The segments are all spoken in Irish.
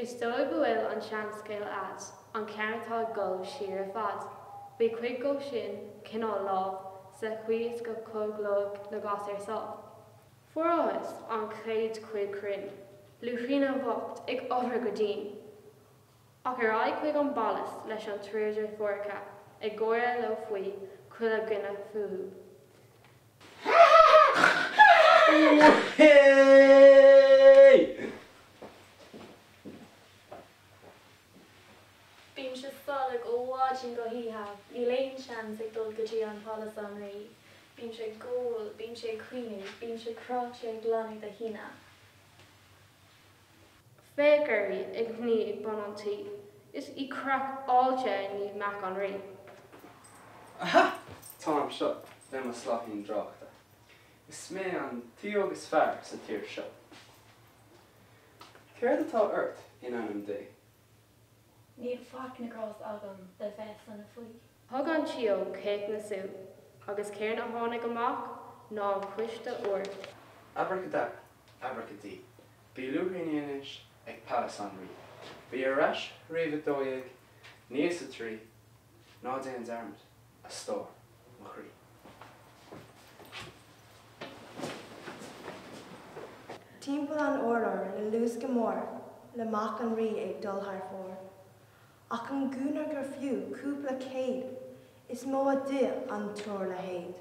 Is dóigh bhfuil an seanscéal ad an ceartá go siar a fad. Bhí chuig go sin cinál lámh sa chuos go coglog na gas ar sá. Fuair an chéad chuig crin, Luaithríona Bocht ag othar go dín. Ach ar aghaidh chuig an balas leis an tríodir fuarcha ag gcóra le faoi chuile gine fuú. Bím se solig ó bháidin go híthe, ní léon seans ag dul go dtí an polas an rí. Bím se gól, bím se cuiinú, bím se cráte ag glanú de hína. Fégarí ag ní ag bon an tí, is I crach áilte ní meach an rí. Aha! Tá am seo, le a slachín dráachta. Is mé an tí agus fearr sa tír seo. Céir atá ort in anam dé? Níl faic na grás agam de bheith san na faoi. Thug an tío céic na sú, agus céir na tháinig amach ná an cuiste uair. Abracadabra, abracadí. Bí Luaithríona inis ag palas an rí. Bí arás riomh dóigh, níos a trí, ná déan's armad, a stór, mo chrí. Timpeall an orlar le lús go mór, le mac an rí ag dul thar fór. Ach an gúnar gur fiú cúpla céad, is mó a di an túir le héad.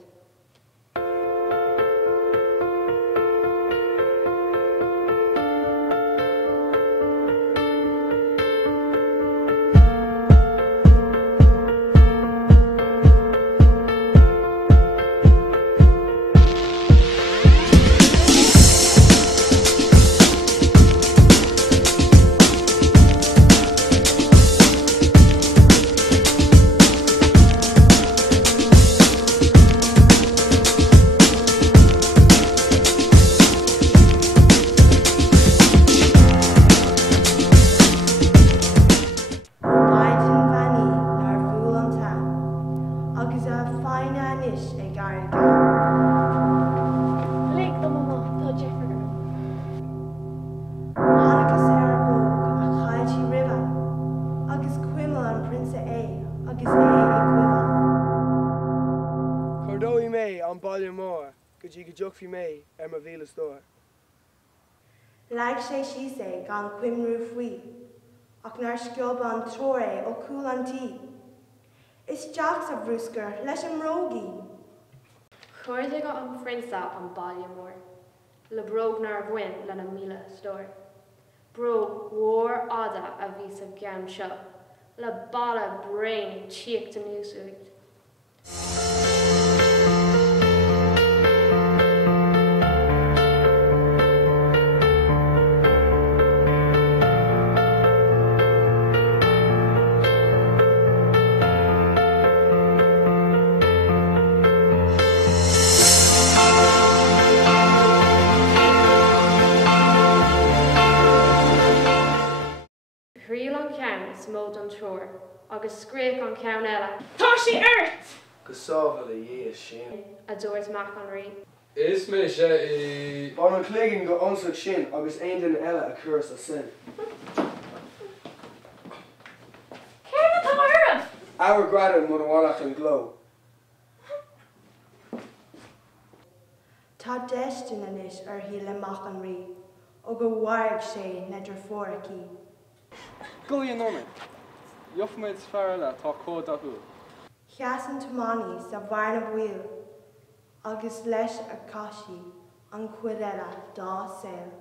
Cordóí mé an baile mór go dtí go deochfaí mé ar mar bhíle stór. Leag sé sí sé gan cuimrú faoi, ach nar sciobba an tróir é ó cúil an tí. Is deach sa bhrúscar leis an mrógaí. Chuirde go an frinsa an baile mór, le brog nar bhain le na míle stór. Brog mhór ada a bhí sa gceann seo, le balla brain tíocht a nús uait. Chríl an ceann smód an tróir, agus scríoch an ceann eile. Tá sí airt! Go sábhfuil a dhé sin. A dúirt meach an rí. Is mé sé I... Ban an cléigeann go ionsaigh sin agus aon duine eile a churas a sin. Céir na tá uiribh? Ábhar gradam mud bhálach an gló. Tá deistin inis ar hí le mac an rí, ó go bhhairg sé neidir fóraí. Go í nóna. Jof méid fearla tá cód a thu. Cheasan tománaí sa bharna bhuiil, agus leis a caiisí an cuid eile dá saoil.